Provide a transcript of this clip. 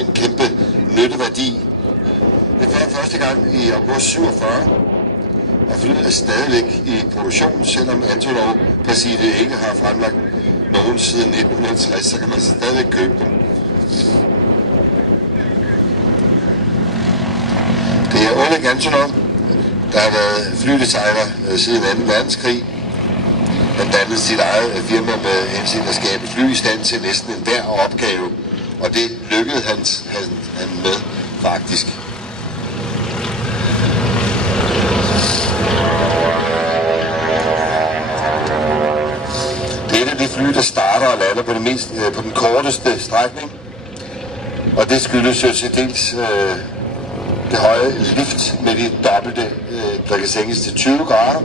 en kæmpe nytteværdi. Det var første gang i august 47, og flyet er stadigvæk i produktion, selvom Antonov-præsidiet ikke har fremlagt nogen siden 1960, så kan man stadigvæk købe dem. Det er Oleg Antonov, der har været flydesigner siden 2. verdenskrig. Han dannede sit eget firma med hensigt at skabe fly i stand til næsten enhver opgave, og det lykkedes han med faktisk. Det er et af de fly, der starter og lander på den korteste strækning, og det skyldes jo til dels det høje lift med de dobbelte, der kan sænkes til 20 grader.